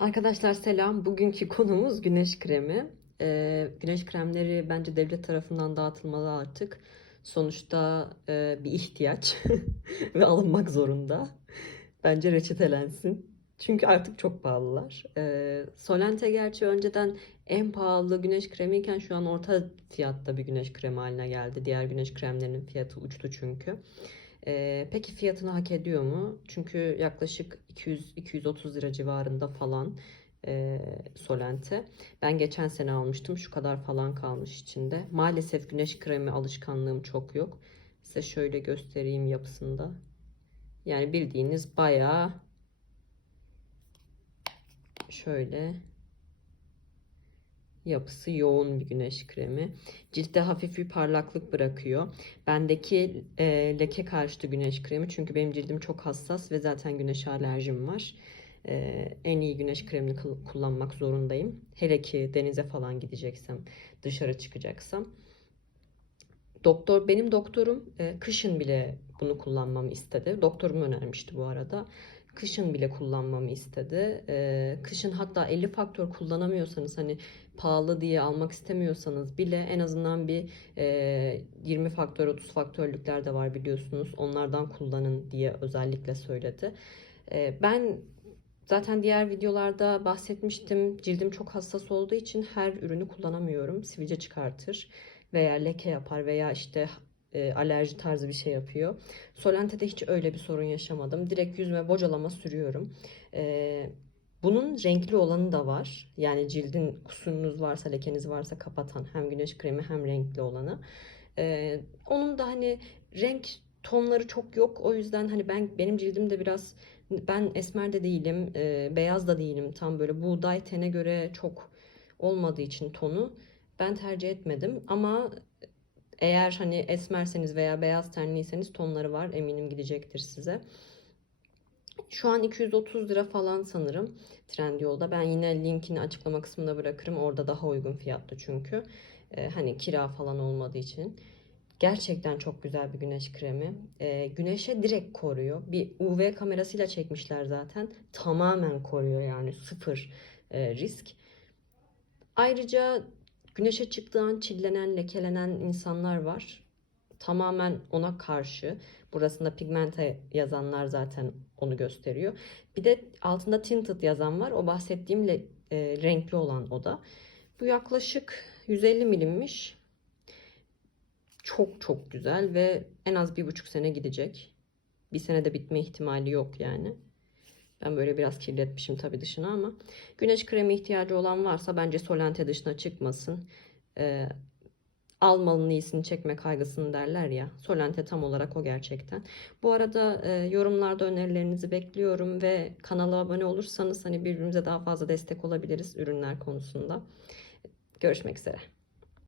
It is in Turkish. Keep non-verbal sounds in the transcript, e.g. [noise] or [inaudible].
Arkadaşlar selam. Bugünkü konumuz güneş kremi. Ee, güneş kremleri bence devlet tarafından dağıtılmalı artık. Sonuçta e, bir ihtiyaç [laughs] ve alınmak zorunda. Bence reçetelensin. Çünkü artık çok pahalılar. Ee, Solente gerçi önceden en pahalı güneş kremiyken şu an orta fiyatta bir güneş kremi haline geldi. Diğer güneş kremlerinin fiyatı uçtu çünkü. Ee, peki fiyatını hak ediyor mu? Çünkü yaklaşık 200-230 lira civarında falan e, Solente. Ben geçen sene almıştım. Şu kadar falan kalmış içinde. Maalesef güneş kremi alışkanlığım çok yok. Size şöyle göstereyim yapısında. Yani bildiğiniz bayağı şöyle yapısı yoğun bir güneş kremi. Ciltte hafif bir parlaklık bırakıyor. Bendeki e, leke karşıtı güneş kremi çünkü benim cildim çok hassas ve zaten güneşe alerjim var. E, en iyi güneş kremini kul- kullanmak zorundayım. Hele ki denize falan gideceksem, dışarı çıkacaksam. Doktor benim doktorum e, kışın bile bunu kullanmamı istedi. Doktorum önermişti bu arada. Kışın bile kullanmamı istedi. E, kışın hatta 50 faktör kullanamıyorsanız hani pahalı diye almak istemiyorsanız bile en azından bir e, 20 faktör 30 faktörlükler de var biliyorsunuz. Onlardan kullanın diye özellikle söyledi. E, ben zaten diğer videolarda bahsetmiştim. Cildim çok hassas olduğu için her ürünü kullanamıyorum. Sivilce çıkartır veya leke yapar veya işte e, alerji tarzı bir şey yapıyor. Solente'de hiç öyle bir sorun yaşamadım. Direkt yüzüme bocalama sürüyorum. E, bunun renkli olanı da var. Yani cildin kusurunuz varsa, lekeniz varsa kapatan hem güneş kremi hem renkli olanı. E, onun da hani renk tonları çok yok. O yüzden hani ben benim cildim de biraz ben esmer de değilim, e, beyaz da değilim. Tam böyle buğday tene göre çok olmadığı için tonu ben tercih etmedim. Ama eğer hani esmerseniz veya beyaz tenliyseniz tonları var. Eminim gidecektir size. Şu an 230 lira falan sanırım Trendyol'da. Ben yine linkini açıklama kısmına bırakırım. Orada daha uygun fiyatlı çünkü. Ee, hani kira falan olmadığı için. Gerçekten çok güzel bir güneş kremi. Ee, güneşe direkt koruyor. Bir UV kamerasıyla çekmişler zaten. Tamamen koruyor yani sıfır e, risk. Ayrıca güneşe çıktığı an çillenen, lekelenen insanlar var. Tamamen ona karşı. Burasında pigmente yazanlar zaten onu gösteriyor. Bir de altında tinted yazan var. O bahsettiğim e, renkli olan o da. Bu yaklaşık 150 milimmiş. Çok çok güzel ve en az bir buçuk sene gidecek. Bir senede bitme ihtimali yok yani. Ben böyle biraz kirletmişim tabii dışına ama güneş kremi ihtiyacı olan varsa bence Solente dışına çıkmasın. Ee, almalının iyisini çekme kaygısını derler ya. Solente tam olarak o gerçekten. Bu arada e, yorumlarda önerilerinizi bekliyorum ve kanala abone olursanız hani birbirimize daha fazla destek olabiliriz ürünler konusunda. Görüşmek üzere.